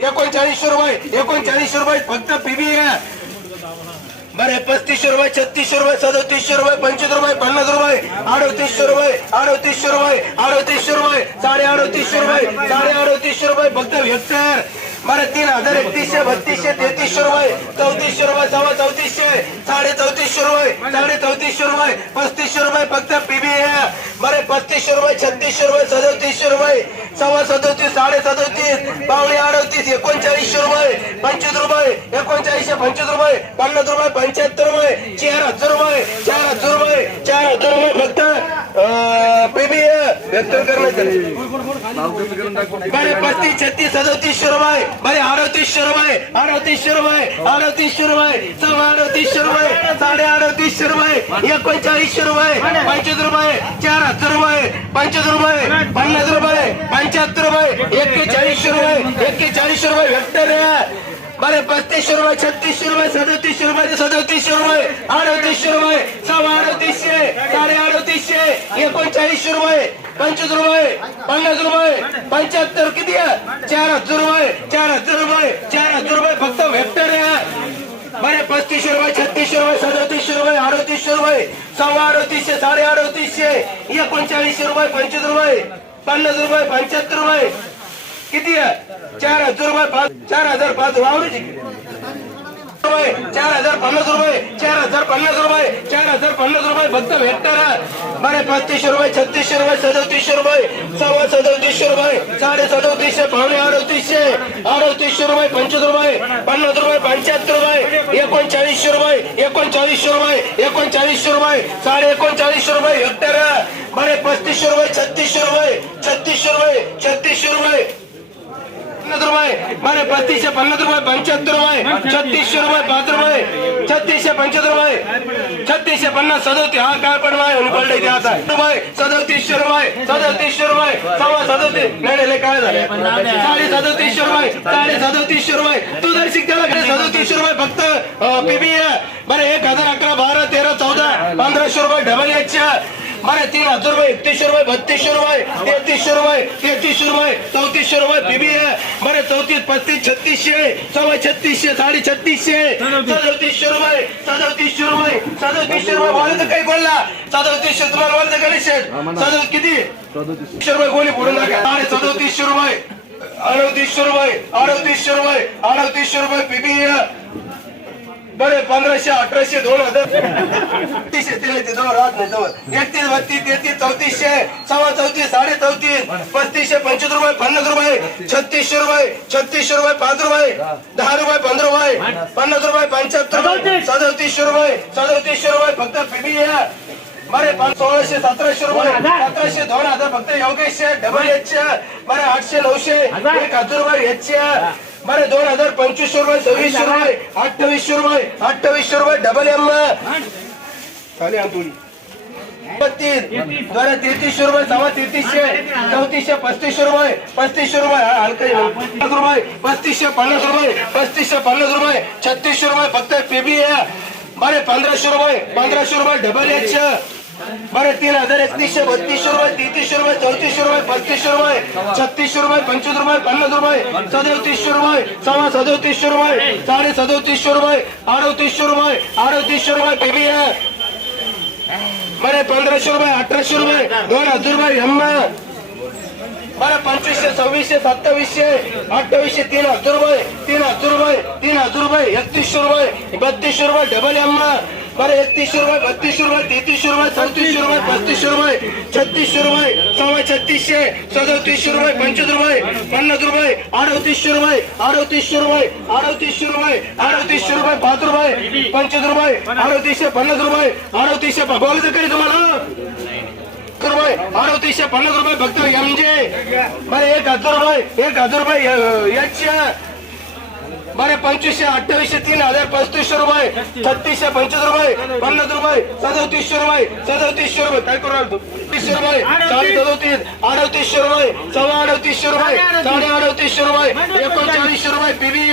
एकोणचाळीसशे रुपये एकोणचाळीसशे रुपये फक्त पीबी आहे बरे पस्तीसशे रुपये छत्तीसशे रुपये सदतीसशे रुपये पंचवीस रुपये पन्नास रुपये अडतीसशे रुपये अडतीसशे रुपये अडतीसशे रुपये साडे अडतीसशे रुपये साडे अडतीसशे रुपये फक्त हेक्टर. बरं तीन हजार एकतीसशे बत्तीसशे तेहतीसशे रुपये. चौतीसशे रुपये सव्वा चौतीसशे साडे चौतीसशे रुपये साडे चौतीसशे रुपये पस्तीसशे रुपये फक्त पीबी बरे पस्तीसशे रुपये छत्तीसशे रुपये सदोतीसशे रुपये सव्वा सदोतीस साडे सदोतीस पावणे अडतीस एकोणचाळीसशे रुपये पंचवीस रुपये एकोणचाळीसशे पंचवीस रुपये पन्नास रुपये पंच्याहत्तर रुपये चार हजार रुपये चार हजार रुपये चार हजार रुपये फक्त पीबी व्यक्त करण्यासाठी बरे पस्तीस छत्तीस सदतीसशे रुपये बरे अडतीसशे रुपये अडतीसशे रुपये अडतीसशे रुपये सव्वा अडतीसशे रुपये साडे अडतीसशे रुपये एकोणचाळीसशे रुपये पंचवीस रुपये. चार हजार रुपये. पंचवीस रुपये. पन्नास रुपये. पंच्याहत्तर रुपये. एक्केचाळीसशे रुपये एक्केचाळीसशे रुपये हेक्टर बरे पस्तीसशे रुपये छत्तीसशे रुपये सदतीसशे रुपये सदतीसशे रुपये अडतीसशे रुपये सव्वा अडतीसशे. साडे अडतीसशे. एकोणचाळीसशे रुपये पंचवीस रुपये. पन्नास रुपये. पंच्याहत्तर किती आहे? चार हजार रुपये चार हजार रुपये चार हजार रुपये फक्त हेक्टर आहे. बरे पस्तीसशे रुपये छत्तीसशे रुपये सदतीसशे रुपये अडतीसशे रुपये सव्वा अडतीसशे साडे अडतीसशे एकोणचाळीसशे रुपये पंचवीस रुपये पन्नास रुपये पंच्याहत्तर रुपये. किती आहे? चार हजार रुपये पाच चार हजार पाच वावराची रुपये चार हजार पन्नास रुपये चार हजार पन्नास रुपये चार हजार पन्नास रुपये फक्त भेटणार बरे पस्तीसशे रुपये छत्तीसशे रुपये सदतीसशे रुपये सव्वा सदतीसशे रुपये साडे सदतीसशे पावणे अडतीसशे अडतीसशे रुपये पंचवीस रुपये पन्नास रुपये पंच्याहत्तर रुपये एकोणचाळीसशे रुपये एकोणचाळीसशे रुपये एकोणचाळीसशे रुपये साडे एकोणचाळीसशे रुपये हेक्टर बरे पस्तीसशे रुपये छत्तीसशे रुपये छत्तीसशे रुपये छत्तीसशे रुपये पन्नास रुपये. बरे पस्तीसशे पन्नास रुपये पंच्याहत्तर रुपये. छत्तीसशे रुपये पाच रुपये. छत्तीसशे पंच्याहत्तर रुपये. छत्तीसशे पन्नास सदोतीस. हा काय पण माय पडले ते आता. रुपये सदतीसशे रुपये सदतीसशे रुपये. सव्वा सदतीस. नाही काय झालं? साडे सदतीसशे रुपये साडे सदतीसशे रुपये. तू जर शिकताना सदतीसशे रुपये फक्त पीबी बरं एक हजार अकरा बारा तेरा चौदा पंधराशे रुपये डबल एचच्या बरं तीन हजार रुपये एकतीसशे रुपये बत्तीसशे रुपये तेहतीसशे रुपये तेहतीसशे रुपये चौतीसशे रुपये बीबी आहे बरं चौतीस पस्तीस छत्तीसशे. सव्वा छत्तीसशे साडे छत्तीसशे. सदतीसशे रुपये सदतीसशे रुपये सदतीसशे रुपये. बोला तर काही बोलला. सदतीसशे तुम्हाला बोलता का शेठ. सदत किती? सदतीसशे रुपये कोणी पुढे नका साडे सदतीसशे रुपये. अडतीसशे रुपये अडतीसशे रुपये अडतीसशे रुपये बीबी बरे पंधराशे अठराशे दोन हजार. दोन राहत नाही जवळ एकतीस बत्तीस तेहतीस चौतीसशे सव्वा चौतीस साडे चौतीस पस्तीसशे पंचवीस रुपये पन्नास रुपये छत्तीसशे रुपये छत्तीसशे रुपये पाच रुपये दहा रुपये पंधरा रुपये पन्नास रुपये पंच्याहत्तर सदतीसशे रुपये सदतीसशे रुपये फक्त बरे पाच सोळाशे सतराशे रुपये सतराशे दोन हजार फक्त योगेशचे डबल एचचे बरे आठशे नऊशे एक हजार रुपये एचचे बरे दोन हजार पंचवीसशे रुपये सव्वीसशे रुपये अठ्ठावीसशे रुपये अठ्ठावीसशे रुपये डबल एम खाली अंतुळी बत्तीस बरं तेहतीसशे रुपये सव्वा तेहतीसशे चौतीसशे पस्तीसशे रुपये पस्तीसशे रुपये हा, पन्नास रुपये पस्तीसशे पन्नास रुपये पस्तीसशे पन्नास रुपये छत्तीसशे रुपये फक्त पीबी आहे बरे पंधराशे रुपये पंधराशे रुपये डबल एच बरे तीन हजार एकतीसशे बत्तीसशे रुपये तेहतीसशे रुपये चौतीसशे रुपये पस्तीसशे रुपये छत्तीसशे रुपये पंचवीस रुपये पन्नास रुपये सदतीसशे रुपये सव्वा सदतीसशे रुपये साडे सदतीसशे रुपये अडतीसशे रुपये अडतीसशे रुपये पीबी आहे बरे पंधराशे रुपये अठराशे रुपये दोन हजार रुपये हम्मा बरं पंचवीसशे सव्वीसशे सत्तावीसशे अठ्ठावीसशे तीन हजार रुपये तीन हजार रुपये तीन हजार रुपये एकतीसशे रुपये बत्तीसशे रुपये डबल एम्मा. बरं एकतीसशे रुपये बत्तीसशे रुपये तेहतीसशे रुपये चौतीसशे रुपये पस्तीसशे रुपये छत्तीसशे रुपये सव्वा छत्तीसशे सदतीसशे रुपये पंचवीस रुपये पन्नास रुपये अडतीसशे रुपये अडतीसशे रुपये अडतीसशे रुपये अडतीसशे रुपये पाच रुपये पंचवीस रुपये अडतीसशे पन्नास रुपये अडतीसशे बोलायचं कधी तुम्हाला? रुपये अडतीसशे पन्नास रुपये फक्त एमजे म्हणजे. बरं एक हजार रुपये एक हजार रुपये याच्या बरे पंचवीसशे अठ्ठावीसशे तीन हजार पस्तीसशे रुपये. छत्तीसशे पंचवीस रुपये. पन्नास रुपये. सदतीसशे रुपये. सदतीसशे रुपये. काय करू तू? तीसशे रुपये. साडे सदोतीस. अडतीसशे रुपये. सव्वा अडतीसशे रुपये. साडे अडतीसशे रुपये. एकोणचाळीसशे रुपये. बीबी